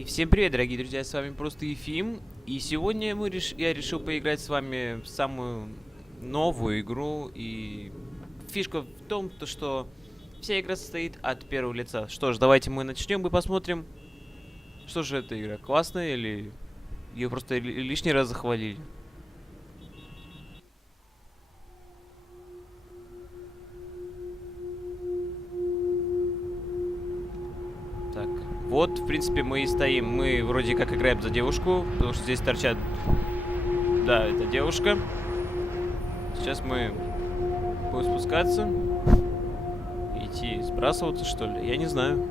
И всем привет, дорогие друзья, с вами ПРОСТО-ефим. И сегодня я решил поиграть с вами в самую новую игру. И фишка в том, что вся игра состоит от первого лица. Что ж, давайте мы начнем и посмотрим, что же эта игра, классная или ее просто лишний раз захвалили. Так, вот, в принципе, мы и стоим. Мы вроде как играем за девушку, потому что здесь торчат... Да, это девушка. Сейчас мы будем спускаться. Идти сбрасываться, что ли? Я не знаю.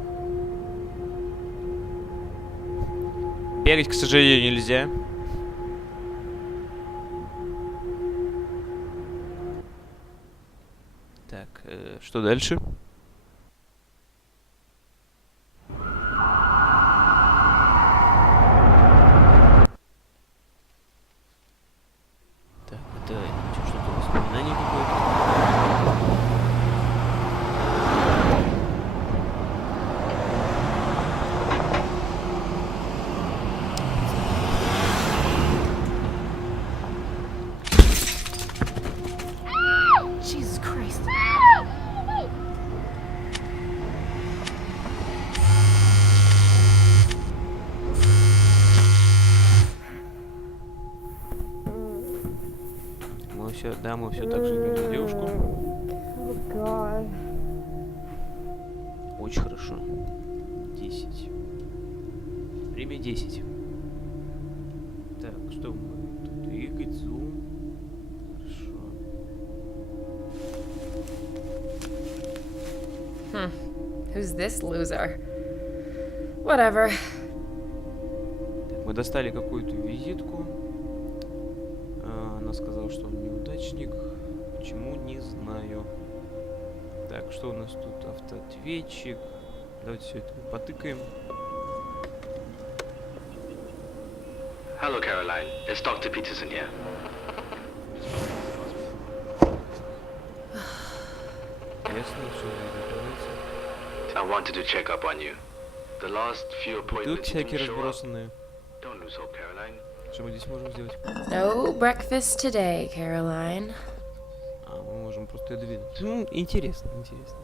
Бегать, к сожалению, нельзя. Так, что дальше? Так, это что-то воспоминание какое-то. Jesus Christ. Мы все так же играем за девушку. Oh God. Очень хорошо. 10. Время 10. Так, что мы тут двигать, зум. Хорошо. Who's this loser? Whatever. Так, мы достали какую-то визитку. Она сказала, что он неудачник. Почему, не знаю. Так, что у нас тут? Автоответчик. Давайте все это потыкаем. Hello, Caroline. It's Dr. Peterson here. Ясно, что вы I wanted to check up on you. The last few тут appointments you всякие didn't show up. разбросанные. Don't lose hope, Caroline. Что мы здесь можем сделать? No breakfast today, Caroline. А, мы можем просто ее двинуть. Ну, интересно, интересно.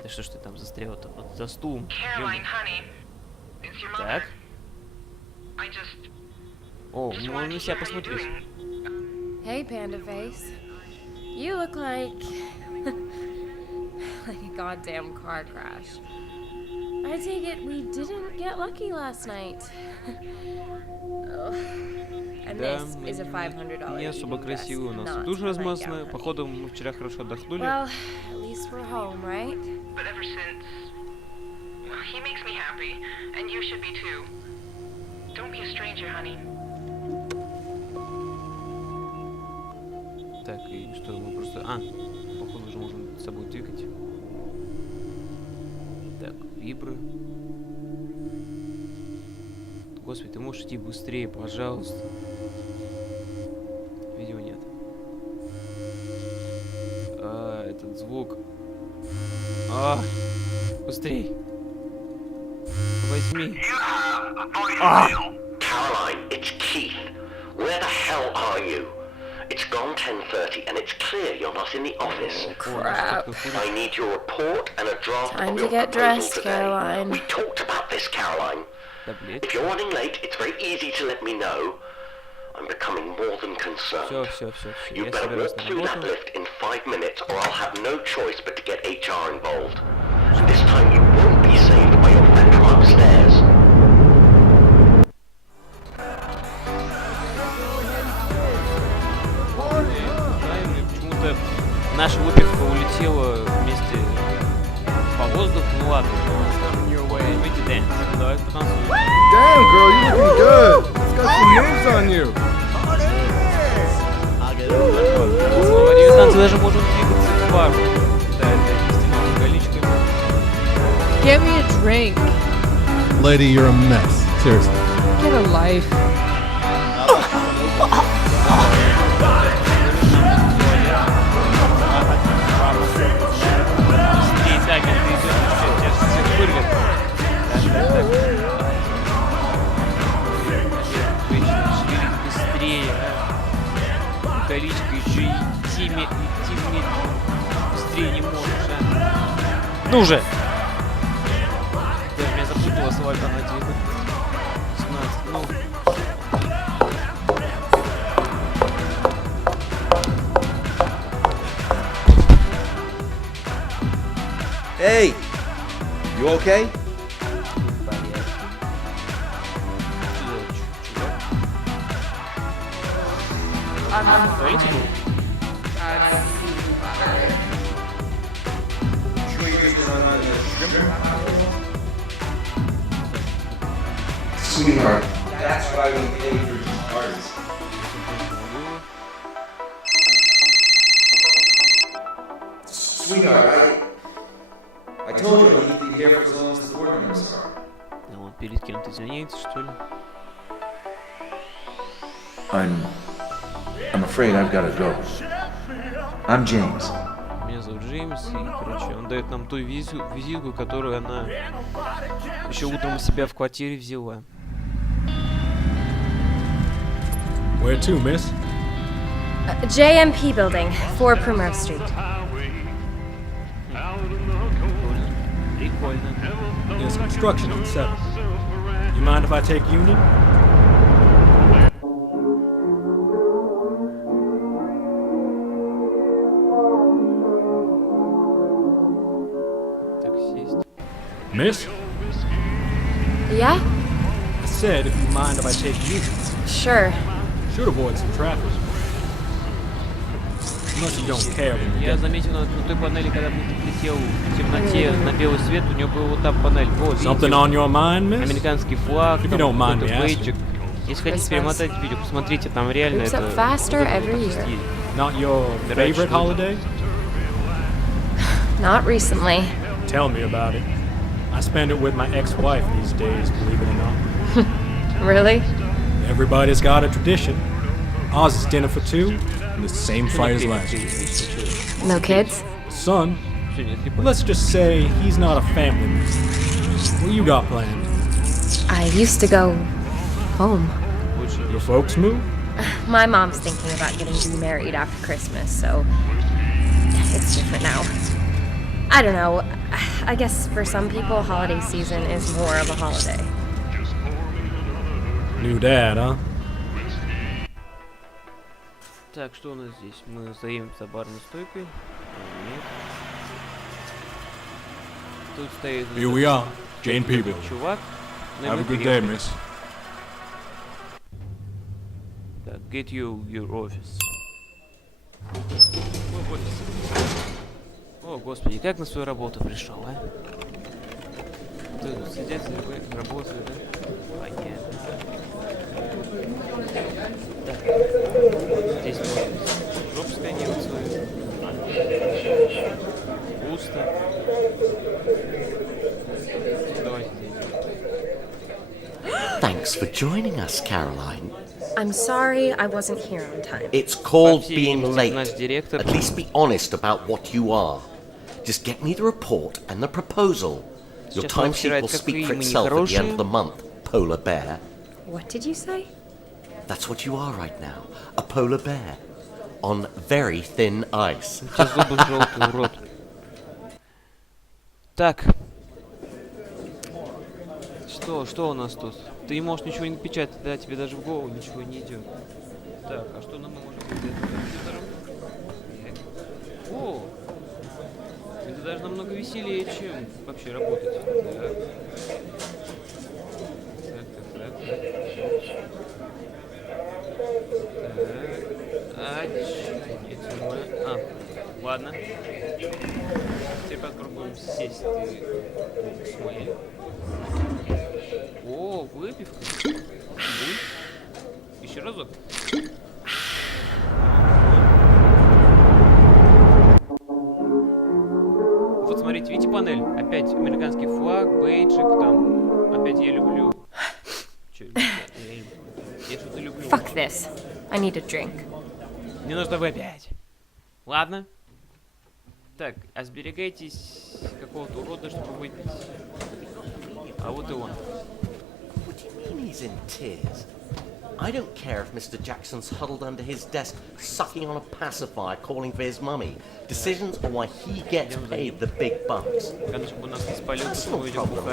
Да что ж ты там застряла-то вот за стулом? Caroline, honey, it's your mother. Так. I just О, wanted можно to на hear себя how you're посмотреть. doing. Hey, Panda Face. You look like... like a goddamn car crash. I take it we didn't get lucky last night. Ugh. And Да, this is a $500 не особо evening красиво у dress, нас. not Тут a размазано. nightgown, Походу, мы вчера хорошо отдохнули. Well, at least we're home, right? But ever since, well, he makes me happy, and you should be too. Don't be a stranger, honey. Так, и что, мы просто... А, походу уже можем с собой двигать. Так, вибры. Господи, ты можешь идти быстрее, пожалуйста. Видео нет. Этот звук. Быстрей. Возьми. Caroline, it's Keith. Where the hell are you? It's gone 10:30 and it's clear you're not in the office. Crap. I need your report and a draft Time of to your get proposal dressed, today. Caroline. We talked about this, Caroline. Таблетки. If you're running late, it's very easy to let me know. I'm becoming more than concerned. Все. You Я better собираюсь walk на through that работу. lift in 5 minutes or I'll have no choice but to get HR involved. This time you won't be saved by your friend from upstairs. Почему-то наша выпивка улетела вместе по воздуху. Ну ладно. Давайте дэнс. Давай потанцуем. Damn, girl, you looking good. It's got some moves on you. Во время танца даже можем двигаться в пару. Да, это истинная алкоголичка. Get me a drink. Lady, you're a mess. Seriously. Get a life. Ну же! Даже меня запутала свадьба на 17, ну. Hey! You okay? Sweetheart, that's why we pay for these parties. Sweetheart, I told you I need to be here for as long as the board members are. А он перед кем-то извиняется, что ли? I'm afraid I've got to go. I'm James. Меня зовут Джеймс, и, короче, он дает нам ту визитку, которую она еще утром у себя в квартире взяла. Where to, miss? JMP building, 4 Primrose Street. Прикольно. There's construction on 7. You mind if I take Union? Таксист. Miss? Yeah? I said if you mind if I take Union. Sure. Should avoid some traffic. Unless you don't care when you Я get заметил на той панели, когда летел в темноте на белый свет, у него была вот та панель. Вот, something on your mind, miss? американский флаг, If you там don't mind какой-то me asking. бейджик. Если хотите перемотать видео, посмотрите, там реально Moves это... up faster every year. Not your favorite holiday? Not recently. Tell me about it. I spend it with my ex-wife these days, believe it or not. Really? Everybody's got a tradition. Ours is dinner for 2, and the same fight as last year. No kids? Son, let's just say he's not a family man. What you got planned? I used to go home. Your folks move? My mom's thinking about getting remarried after Christmas, so it's different now. I don't know. I guess for some people, holiday season is more of a holiday. New dad, huh? Так, что у нас здесь? Мы стоим за барной стойкой. Нет. Тут стоит... Here we are, Jane Peeble. Чувак. Have a good day, miss. Так, get you your office. О, господи, как на свою работу пришел, а? Тут сидят, работают, да? Понятно. Так, здесь можно жопу сканировать свою. Пусто. Давайте здесь. Thanks for joining us, Caroline. I'm sorry I wasn't here on time. It's called По всей being видимости, late. наш директор. At least be honest about what you are. Just get me the report and the proposal. Your Сейчас он timesheet will обсирает, speak for какие мы itself at the end нехорошие. of the month, polar bear. What did you say? That's what you are right now, a polar bear. On very thin ice. Сейчас зубы желтый, урод. Так. Что у нас тут? Ты не можешь ничего не печатать, да? Тебе даже в голову ничего не идет. Так, а что нам мы можем сделать компьютером? О! Это даже намного веселее, чем вообще работать. Так. Ладно. Теперь попробуем сесть с моей. О, выпивка. Еще разок. Вот смотрите, видите панель? Опять американский флаг, бейджик, там. Опять я люблю. Я что-то люблю. Fuck this. I need a drink. Мне нужно выпить. Ладно. Так, осберегайтесь какого-то урода, чтобы выпить. А вот и он. What do you mean he's in tears? I don't care if Mr. Jackson's huddled under his desk, sucking on a pacifier, calling for his mummy. Decisions are why he gets paid the big bucks. Personal problem.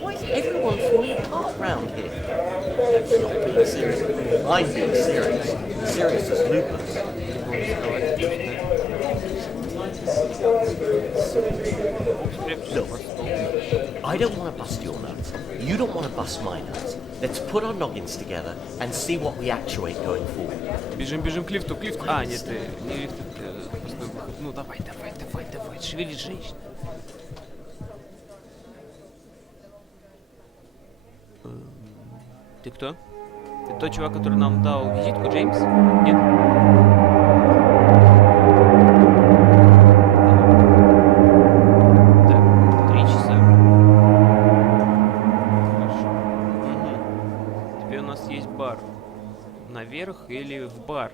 Why is everyone falling apart round here? That's not being serious. I'm being serious. Serious as lupus. Look, I don't want to bust your nuts. You don't want to bust my nuts. Let's put our noggins together and see what we actuate going forward. Бежим к лифту, к лифту. А, нет, не лифт, это пустой выход. Ну, давай. Шевелись, женщина. Ты кто? Ты тот чувак, который нам дал визитку, Джеймс? Нет? Так, 3 часа. Хорошо. Угу. Теперь у нас есть бар. Наверх или в бар?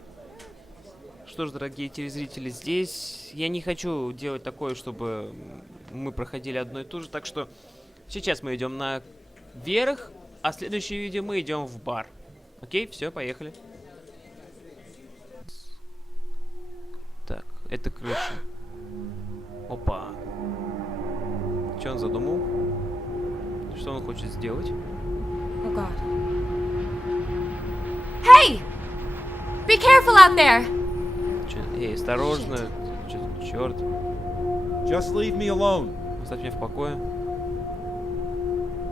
Что ж, дорогие телезрители, здесь я не хочу делать такое, чтобы мы проходили одно и то же. Так что сейчас мы идем наверх, а в следующем видео мы идем в бар. Окей, все, поехали. Так, это крыша. Опа. Что он задумал? Что он хочет сделать? Oh God. Hey! Be careful out there! Эй, осторожно. Черт. Just leave me alone. Оставь меня в покое.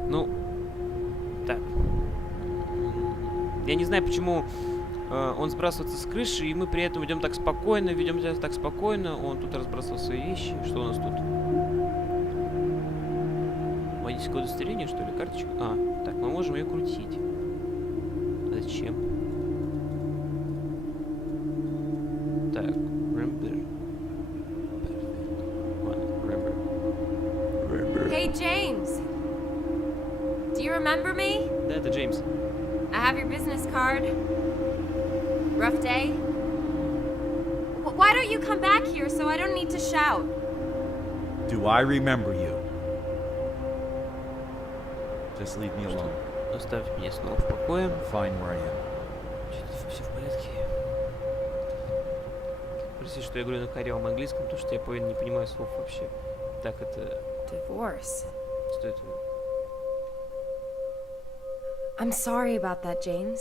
Ну, так. Я не знаю, почему он сбрасывается с крыши, и мы при этом идем так спокойно, ведем себя так спокойно. Он тут разбросал свои вещи. Что у нас тут? Водительское удостоверение, что ли? Карточка? А, так, мы можем ее крутить. Зачем? Так, рембер. Hey, James! Do you remember me? Да, это Джеймс. I have your business card. Rough day? Why don't you come back here so I don't need to shout? Do I remember you? Just leave me alone. Оставь меня снова в покое. Fine where I am. Все в порядке. Прости, что я говорю на корявом английском, потому что я не понимаю слов вообще. Так, это... Divorce. Что это? I'm sorry about that, James.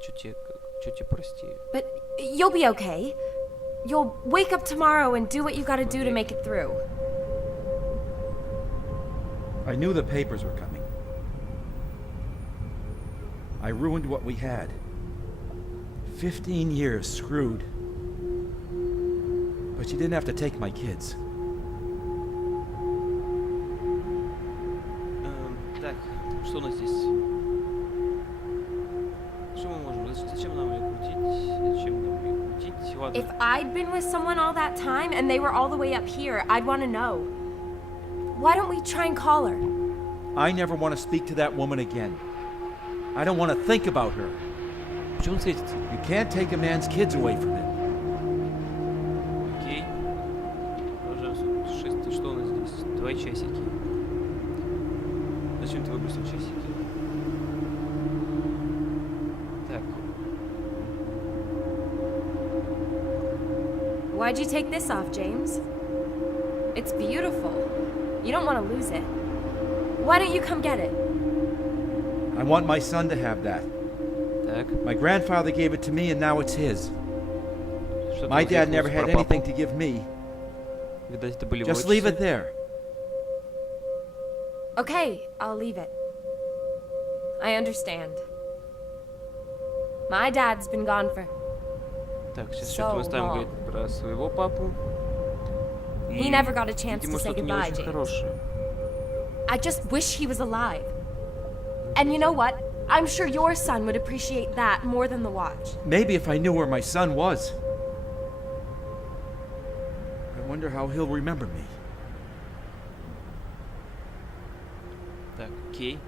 Чё тебе прости? But you'll be okay. You'll wake up tomorrow and do what you gotta do to make it through. I knew the papers were coming. I ruined what we had. 15 years screwed. But you didn't have to take my kids. Так, что у нас здесь? Что мы можем? Зачем нам ее крутить? Ладно. If I'd been with someone all that time and they were all the way up here, I'd want to know. Why don't we try and call her? I never want to speak to that woman again. I don't want to think about her. Почему он светится? You can't take a man's kids away from him. Окей. Продолжаем. 6. Что у нас здесь? 2 часики. Зачем ты выбросил часики? Так. Why'd you take this off, James? It's beautiful. You don't want to lose it. Why don't you come get it? I want my son to have that. Так. My grandfather gave it to me and now it's his. Что-то My вот dad здесь never про had папу. anything to give me. Видать, это были Just его leave часы. it there. Okay, I'll leave it. I understand. My dad's been gone for... Так, сейчас So что-то мы ставим, long. говорит, про своего папу. He never got a chance to видимо, say что-то не goodbye, очень James. хорошее. I just wish he was alive. And you know what? I'm sure your son would appreciate that more than the watch. Maybe if I knew where my son was. I wonder how he'll remember me. Так, окей.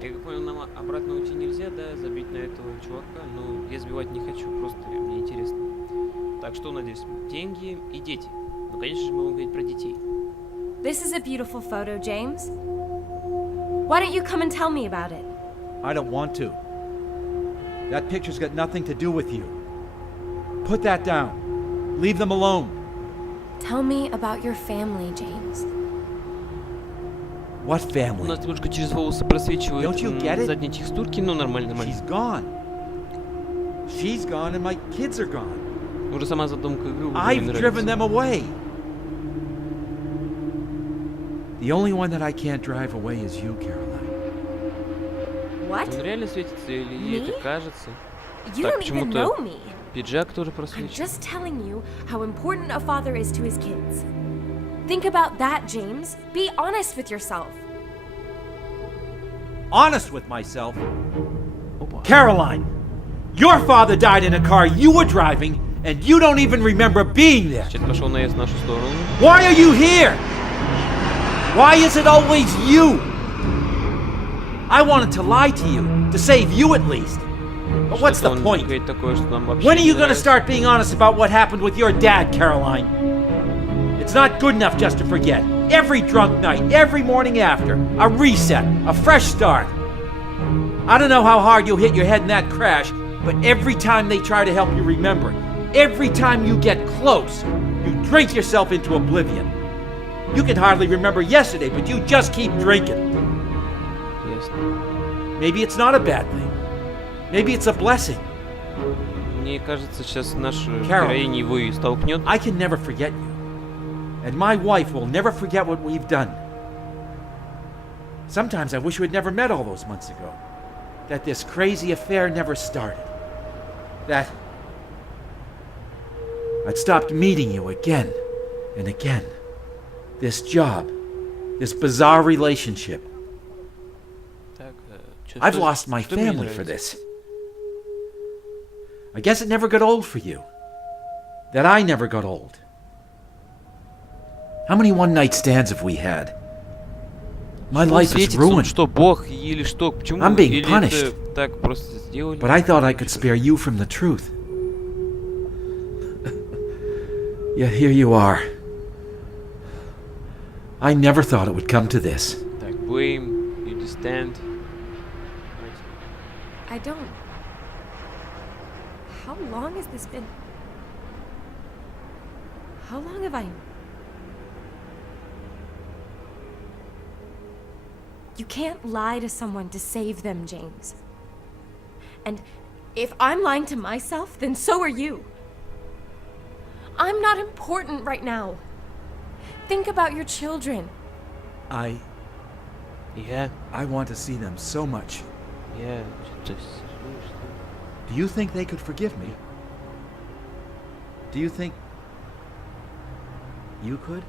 Я как понял, нам обратно уйти нельзя, да, забить на этого чувака, но я сбивать не хочу, просто мне интересно. Так, что у нас здесь? Деньги и дети. Ну, конечно же, мы будем говорить про детей. This is a beautiful photo, James. Why don't you come and tell me about it? I don't want to. That picture's got nothing to do with you. Put that down. Leave them alone. Tell me about your family, James. What У family? нас немножко через волосы просвечивают Don't you get it? задние текстурки, но нормально, She's нормально. gone. She's gone and my kids are gone. Уже сама задумка игры уже мне I've driven нравится. them away. The only one that I can't drive away is you, Caroline. What? Он реально светится или ей это Me? кажется? You Так, don't even почему-то know me. пиджак тоже I'm просвечивает. just telling you how important a father is to his kids. Think about that, James. Be honest with yourself. Honest with myself. Caroline, your father died in a car you were driving, and you don't even remember being there. Сейчас пошел наезд в нашу сторону. Why are you here? Why is it always you? I wanted to lie to you, to save you at least. But what's Что-то the он point? говорит такое, что нам вообще When are не you gonna нравится. start being honest about what happened with your dad, Caroline? It's not good enough just to forget. Every drunk night, every morning after, a reset, a fresh start. I don't know how hard you hit your head in that crash, but every time they try to help you remember, every time you get close, you drink yourself into oblivion. You can hardly remember yesterday, but you just keep drinking. Ясно. Maybe it's not a bad thing. Maybe it's a blessing. Мне кажется, сейчас наша Carol. героиня его и столкнет. I can never forget you. And my wife will never forget what we've done. Sometimes I wish we'd never met all those months ago. That this crazy affair never started. That I'd stopped meeting you again and again. This job, this bizarre relationship. Так, I've lost my что мне family for нравится? this. I guess it never got old for you. That I never got old. How many one-night stands have we had? My Он life is светится, он ruined. что, бог или что? Почему? I'm being Или punished. это так просто сделали? But I thought I could spare you from the truth. Yet here you are. I never thought it would come to this. Так, blame, you understand. I don't. How long has this been? How long have I? You can't lie to someone to save them, James. And if I'm lying to myself, then so are you. I'm not important right now. Think about your children. I Yeah, want to see them so much. yeah. Do you think they could forgive me? Do you think you could?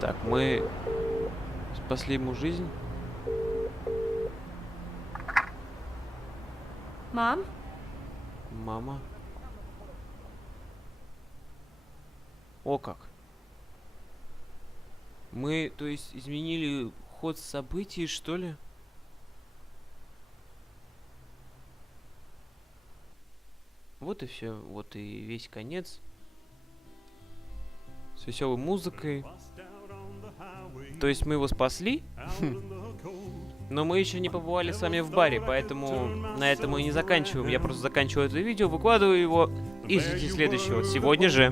Так, мы спасли ему жизнь. Mom? Мама. О как. Мы, то есть, изменили ход событий, что ли? Вот и все, вот и весь конец. С веселой музыкой. То есть мы его спасли, но мы еще не побывали с вами в баре, поэтому на этом мы и не заканчиваем. Я просто заканчиваю это видео, выкладываю его и ждите следующего сегодня же.